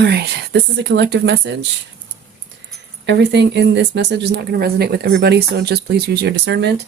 All right, this is a collective message. Everything in this message is not going to resonate with everybody, so just please use your discernment.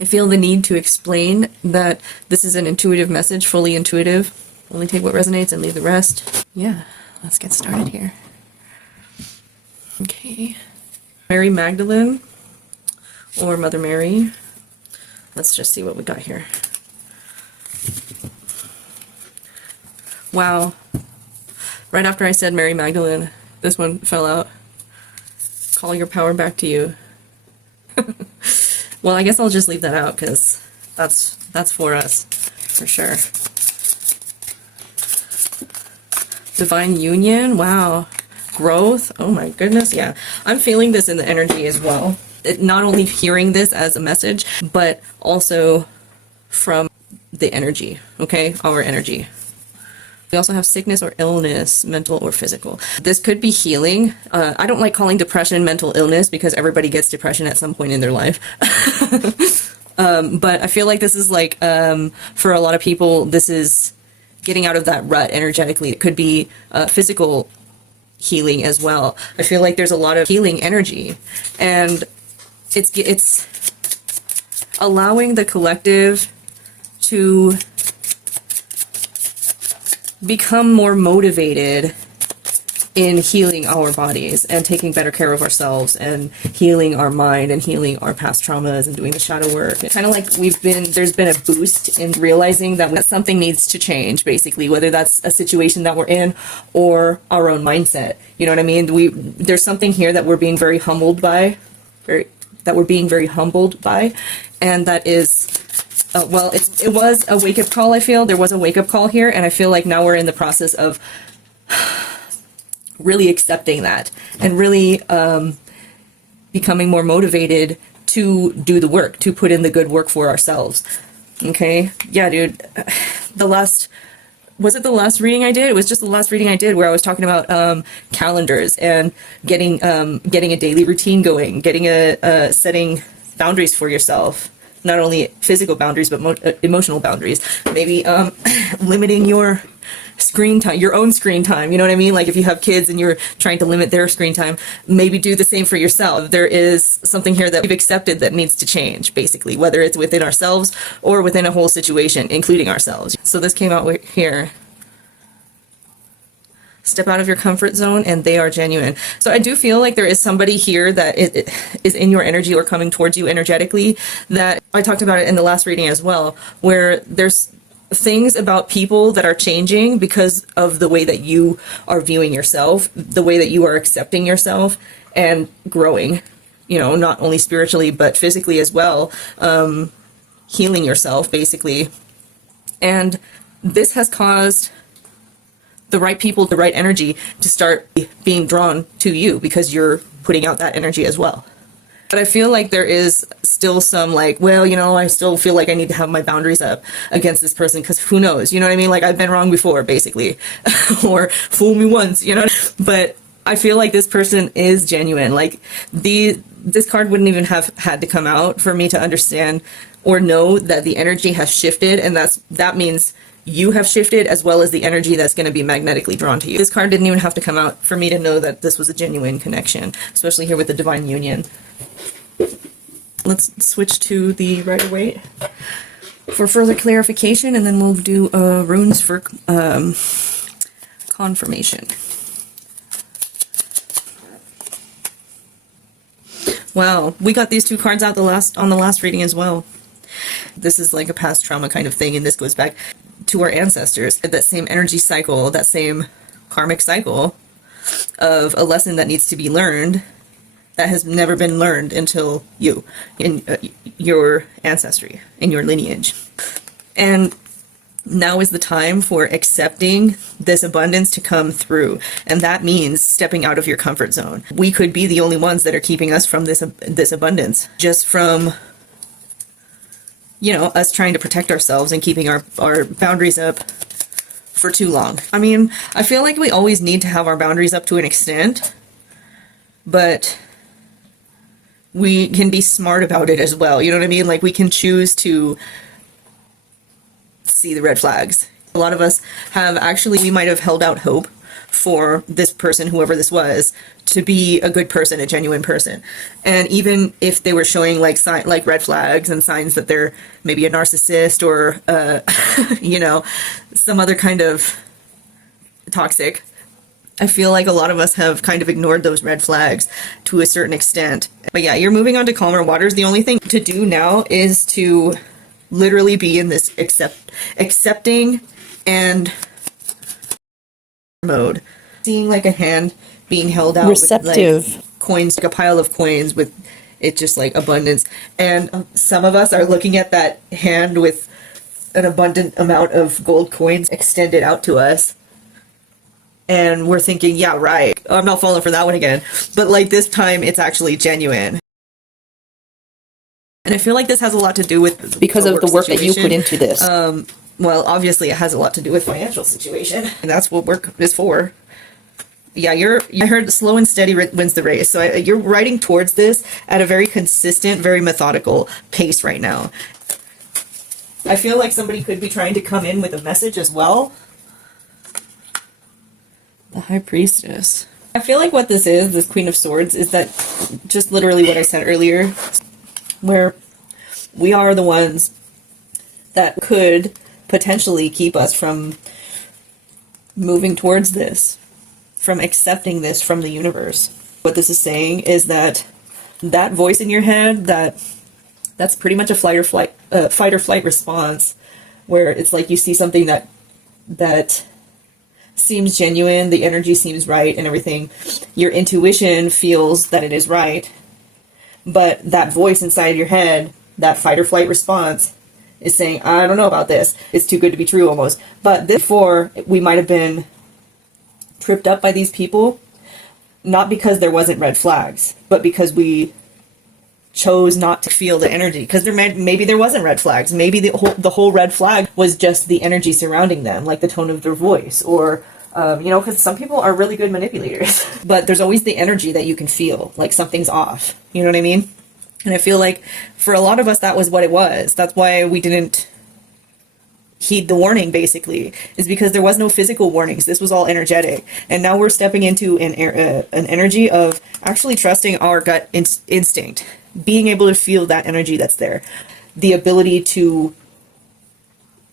I feel the need to explain that this is an intuitive message, fully intuitive. Only take what resonates and leave the rest. Yeah, let's get started here. Okay. Mary Magdalene, or Mother Mary. Let's just see what we got here. Wow. Right after I said Mary Magdalene, this one fell out. Call your power back to you. Well, I guess I'll just leave that out because that's for us, for sure. Divine union, wow. Growth, oh my goodness, yeah. I'm feeling this in the energy as well. Not only hearing this as a message, but also from the energy, okay? Our energy. We also have sickness or illness, mental or physical. This could be healing. I don't like calling depression mental illness because everybody gets depression at some point in their life. But I feel like this is like, for a lot of people, this is getting out of that rut energetically. It could be physical healing as well. I feel like there's a lot of healing energy, and it's allowing the collective to become more motivated in healing our bodies and taking better care of ourselves and healing our mind and healing our past traumas and doing the shadow work. It's kind of like there's been a boost in realizing that something needs to change, basically, whether that's a situation that we're in or our own mindset. You know what I mean? There's something here that we're being very humbled by, and that is, well, it was a wake-up call, I feel. There was a wake-up call here, and I feel like now we're in the process of really accepting that and really becoming more motivated to do the work, to put in the good work for ourselves. Okay? Yeah, dude. Was it the last reading I did? It was just the last reading I did where I was talking about calendars and getting a daily routine going, setting boundaries for yourself. Not only physical boundaries, but emotional boundaries. Maybe limiting your screen time, your own screen time. You know what I mean? Like if you have kids and you're trying to limit their screen time, maybe do the same for yourself. There is something here that we've accepted that needs to change, basically, whether it's within ourselves or within a whole situation, including ourselves. So this came out here. Step out of your comfort zone and they are genuine. So I do feel like there is somebody here that is in your energy or coming towards you energetically, that I talked about it in the last reading as well, where there's things about people that are changing because of the way that you are viewing yourself, the way that you are accepting yourself and growing, you know, not only spiritually, but physically as well, healing yourself basically. And this has caused the right people, the right energy to start being drawn to you because you're putting out that energy as well. But I feel like there is still some like, well, you know, I still feel like I need to have my boundaries up against this person because who knows, you know what I mean? Like I've been wrong before, basically, or fool me once, you know. But I feel like this person is genuine. Like this card wouldn't even have had to come out for me to understand or know that the energy has shifted, and that means you have shifted as well as the energy that's going to be magnetically drawn to you. This card didn't even have to come out for me to know that this was a genuine connection, especially here with the divine union. Let's switch to the Rider-Waite for further clarification, and then we'll do runes for confirmation. Wow, we got these two cards out on the last reading as well. This is like a past trauma kind of thing, and this goes back to our ancestors. That same energy cycle, that same karmic cycle of a lesson that needs to be learned that has never been learned until you, in your ancestry, in your lineage. And now is the time for accepting this abundance to come through. And that means stepping out of your comfort zone. We could be the only ones that are keeping us from this abundance, just from, you know, us trying to protect ourselves and keeping our boundaries up for too long. I mean, I feel like we always need to have our boundaries up to an extent, but we can be smart about it as well. You know what I mean? Like we can choose to see the red flags. A lot of us have we might have held out hope for this person, whoever this was, to be a good person, a genuine person. And even if they were showing like like red flags and signs that they're maybe a narcissist or you know, some other kind of toxic, I feel like a lot of us have kind of ignored those red flags to a certain extent. But yeah, you're moving on to calmer waters. The only thing to do now is to literally be in this accepting and mode. Seeing like a hand being held out receptive with like coins, like a pile of coins with it just like abundance. And some of us are looking at that hand with an abundant amount of gold coins extended out to us. And we're thinking, yeah, right, I'm not falling for that one again. But like this time, it's actually genuine. And I feel like this has a lot to do with because of the work that you put into this. Well, obviously, it has a lot to do with financial situation, and that's what work is for. Yeah, I heard slow and steady wins the race. So you're riding towards this at a very consistent, very methodical pace right now. I feel like somebody could be trying to come in with a message as well. The High Priestess. I feel like what this is, this Queen of Swords, is that just literally what I said earlier, where we are the ones that could potentially keep us from moving towards this, from accepting this from the universe. What this is saying is that that voice in your head, that's pretty much a fight or flight response, where it's like you see something that seems genuine, the energy seems right and everything. Your intuition feels that it is right, but that voice inside your head, that fight or flight response, is saying, I don't know about this. It's too good to be true almost. But before, we might have been tripped up by these people, not because there wasn't red flags, but because we chose not to feel the energy. Because maybe there wasn't red flags. Maybe the whole red flag was just the energy surrounding them, like the tone of their voice, or you know, because some people are really good manipulators. But there's always the energy that you can feel, like something's off. You know what I mean? And I feel like for a lot of us, that was what it was. That's why we didn't heed the warning, basically, is because there was no physical warnings. This was all energetic. And now we're stepping into an energy of actually trusting our gut instinct, being able to feel that energy that's there, the ability to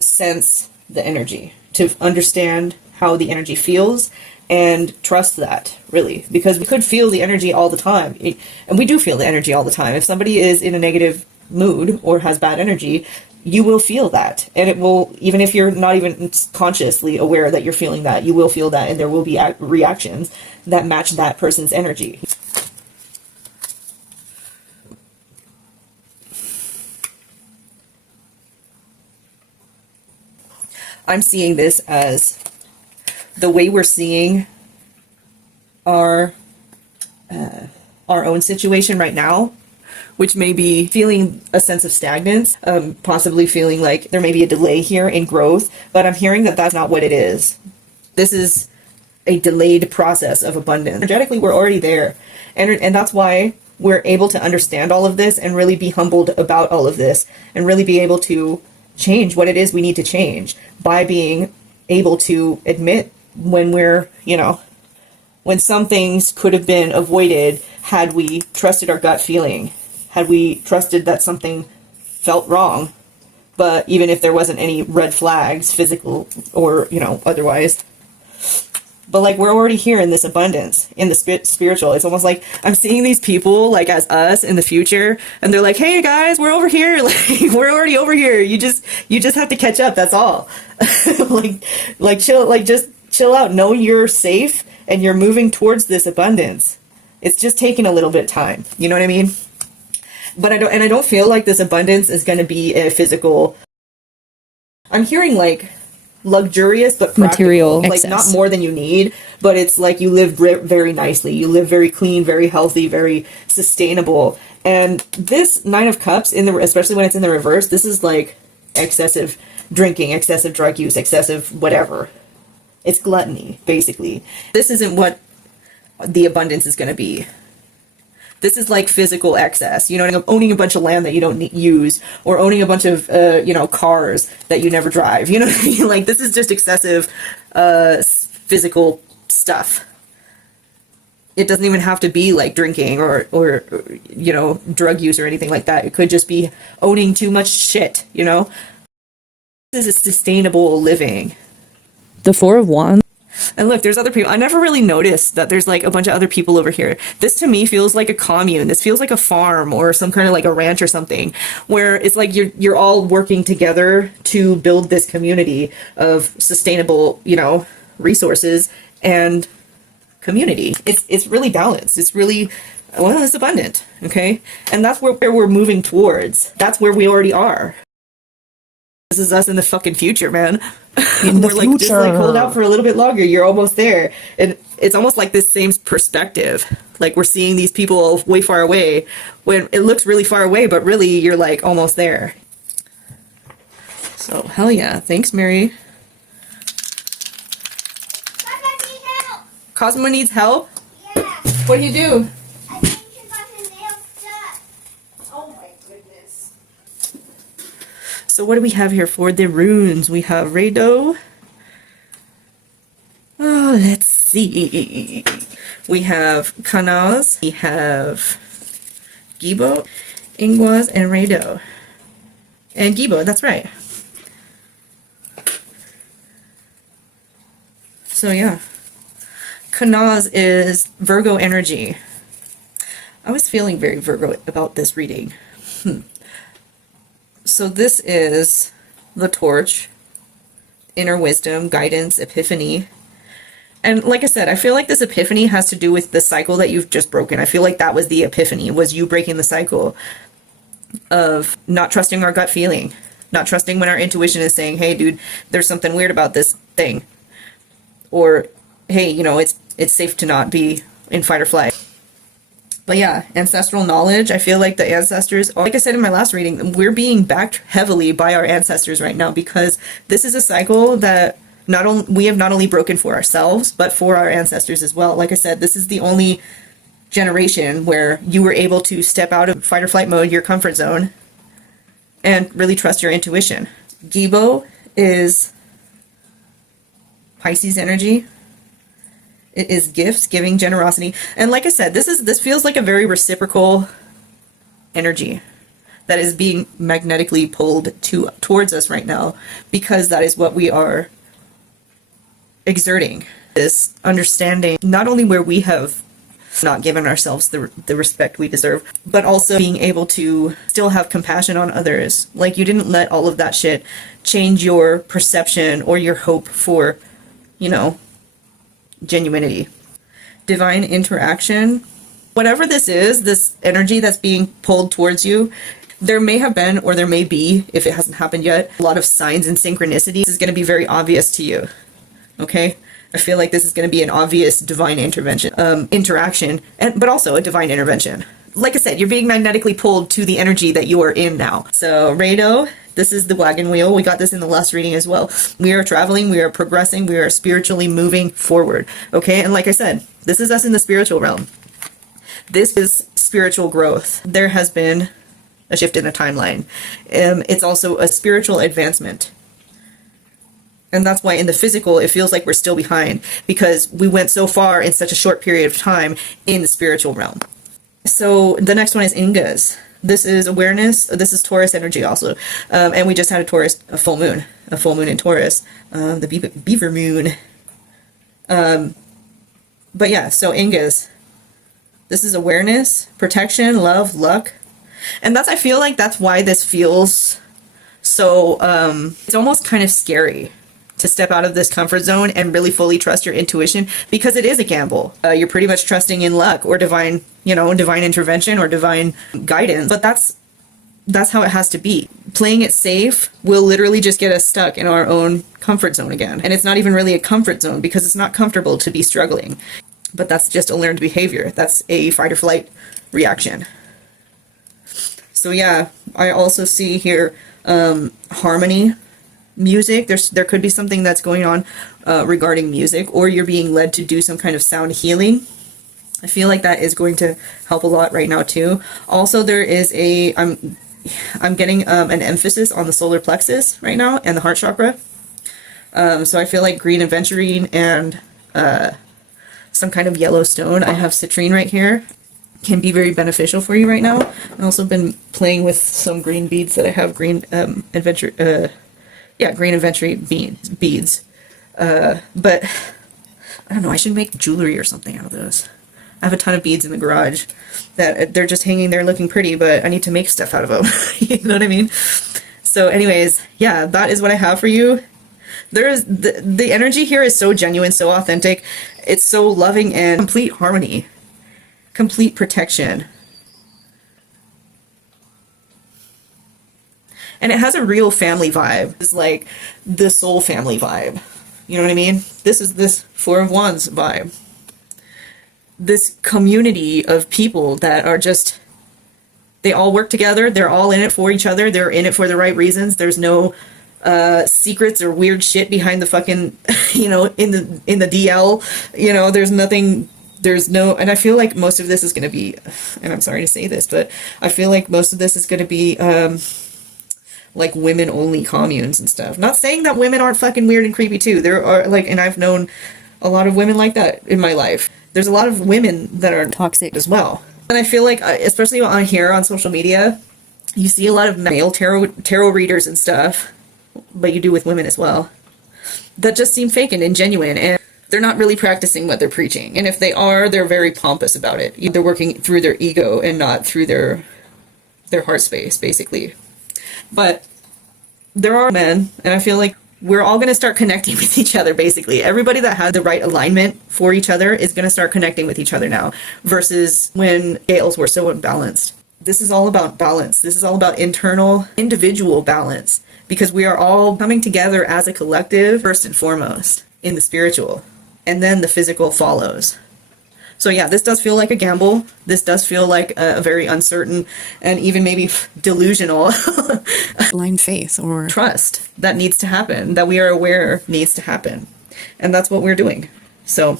sense the energy, to understand how the energy feels, and trust that, really, because we could feel the energy all the time. And we do feel the energy all the time. If somebody is in a negative mood or has bad energy, you will feel that. And it will, even if you're not even consciously aware that you're feeling that, you will feel that, and there will be reactions that match that person's energy. I'm seeing this as the way we're seeing our own situation right now, which may be feeling a sense of stagnance, possibly feeling like there may be a delay here in growth, but I'm hearing that that's not what it is. This is a delayed process of abundance. Energetically, we're already there, and that's why we're able to understand all of this and really be humbled about all of this, and really be able to change what it is we need to change by being able to admit when we're, you know, when some things could have been avoided had we trusted our gut feeling, had we trusted that something felt wrong. But even if there wasn't any red flags, physical or, you know, otherwise. But like, we're already here in this abundance, in the spiritual. It's almost like I'm seeing these people like as us in the future, and they're like, hey guys, we're over here. Like, we're already over here. You just have to catch up. That's all. like chill, like just chill out. Know you're safe and you're moving towards this abundance. It's just taking a little bit of time. You know what I mean? But I don't feel like this abundance is going to be a physical. I'm hearing like luxurious but practical, material like excess. Not more than you need, but it's like you live very nicely, you live very clean, very healthy, very sustainable. And this Nine of Cups, especially when it's in the reverse, this is like excessive drinking, excessive drug use, excessive whatever. It's gluttony, basically. This isn't what the abundance is going to be. This is like physical excess, you know, owning a bunch of land that you don't use, or owning a bunch of, you know, cars that you never drive. You know what I mean? Like, this is just excessive physical stuff. It doesn't even have to be like drinking or you know, drug use or anything like that. It could just be owning too much shit, you know? This is sustainable living. The Four of Wands. And look, there's other people. I never really noticed that there's like a bunch of other people over here. This to me feels like a commune. This feels like a farm or some kind of like a ranch or something, where it's like you're all working together to build this community of sustainable, you know, resources and community. It's really balanced. It's really, well, it's abundant. Okay. And that's where we're moving towards. That's where we already are. This is us in the fucking future, man. In the We're like, just like hold out for a little bit longer. You're almost there. And it's almost like this same perspective. Like we're seeing these people way far away when it looks really far away, but really you're like almost there. So hell yeah. Thanks, Mary. Cosmo needs help? Yeah. What do you do? I think you got the nail stuck. Oh my goodness. So what do we have here for the runes? We have Rado. Oh, let's see. We have Kanaz. We have Gibo, Ingwaz, and Rado. And Gibo, that's right. So yeah. Kanaz is Virgo energy. I was feeling very Virgo about this reading. So this is the torch, inner wisdom, guidance, epiphany. And like I said, I feel like this epiphany has to do with the cycle that you've just broken. I feel like that was the epiphany, was you breaking the cycle of not trusting our gut feeling, not trusting when our intuition is saying, hey, dude, there's something weird about this thing. Or, hey, you know, it's safe to not be in fight or flight. But yeah, ancestral knowledge. I feel like the ancestors, like I said in my last reading, we're being backed heavily by our ancestors right now, because this is a cycle that we have not only broken for ourselves, but for our ancestors as well. Like I said, this is the only generation where you were able to step out of fight or flight mode, your comfort zone, and really trust your intuition. Gibo is Pisces energy. It is gifts, giving, generosity. And like I said, this feels like a very reciprocal energy that is being magnetically pulled towards us right now, because that is what we are exerting. This understanding, not only where we have not given ourselves the respect we deserve, but also being able to still have compassion on others. Like you didn't let all of that shit change your perception or your hope for, you know, genuinity. Divine interaction. Whatever this is, this energy that's being pulled towards you, there may have been, or there may be, if it hasn't happened yet, a lot of signs and synchronicities. This is going to be very obvious to you. Okay? I feel like this is going to be an obvious divine intervention, interaction, but also a divine intervention. Like I said, you're being magnetically pulled to the energy that you are in now. So, Rado, this is the wagon wheel. We got this in the last reading as well. We are traveling, we are progressing, we are spiritually moving forward. Okay? And like I said, this is us in the spiritual realm. This is spiritual growth. There has been a shift in the timeline. It's also a spiritual advancement. And that's why in the physical, it feels like we're still behind, because we went so far in such a short period of time in the spiritual realm. So the next one is Ingas. This is awareness. This is Taurus energy also. And we just had a full moon in Taurus, the beaver moon. But yeah, so Ingas, this is awareness, protection, love, luck. And I feel like that's why this feels so, it's almost kind of scary to step out of this comfort zone and really fully trust your intuition, because it is a gamble. You're pretty much trusting in luck or divine intervention or divine guidance. But that's how it has to be. Playing it safe will literally just get us stuck in our own comfort zone again. And it's not even really a comfort zone, because it's not comfortable to be struggling. But that's just a learned behavior. That's a fight or flight reaction. So yeah, I also see here harmony. Music, there could be something that's going on regarding music, or you're being led to do some kind of sound healing. I feel like that is going to help a lot right now too. Also, there is I'm getting an emphasis on the solar plexus right now and the heart chakra. So I feel like green aventurine and some kind of yellow stone. I have citrine right here. Can be very beneficial for you right now. I've also been playing with some green beads that I have, green green adventure beads. But I don't know, I should make jewelry or something out of those. I have a ton of beads in the garage that they're just hanging there looking pretty, but I need to make stuff out of them. You know what I mean? So anyways, yeah, that is what I have for you. There is the energy here is so genuine, so authentic. It's so loving and complete harmony, complete protection. And it has a real family vibe. It's like the soul family vibe. You know what I mean? This is this Four of Wands vibe. This community of people that are just, they all work together. They're all in it for each other. They're in it for the right reasons. There's no secrets or weird shit behind the fucking, you know, in the DL. You know, there's nothing. There's no, and I feel like most of this is going to be, and I'm sorry to say this, but I feel like most of this is going to be like women only communes and stuff. Not saying that women aren't fucking weird and creepy too. There are like, and I've known a lot of women like that in my life. There's a lot of women that are Toxic. as well. And I feel like, especially on here on social media, you see a lot of male tarot readers and stuff, but you do with women as well, that just seem fake and ingenuine, and they're not really practicing what they're preaching. And if they are, they're very pompous about it. They're working through their ego and not through their heart space, basically. But there are men, and I feel like we're all going to start connecting with each other, basically. Everybody that has the right alignment for each other is going to start connecting with each other now, versus when scales were so imbalanced. This is all about balance. This is all about internal, individual balance, because we are all coming together as a collective, first and foremost, in the spiritual, and then the physical follows. So yeah, this does feel like a gamble. This does feel like a very uncertain and even maybe delusional Blind faith or trust that needs to happen, that we are aware needs to happen. And that's what we're doing. So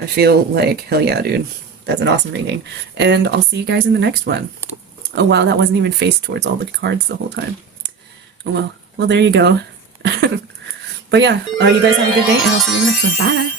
I feel like, hell yeah, dude, that's an awesome reading. And I'll see you guys in the next one. Oh wow, that wasn't even faced towards all the cards the whole time. Oh well, there you go. But yeah, you guys have a good day, and I'll see you in the next one. Bye.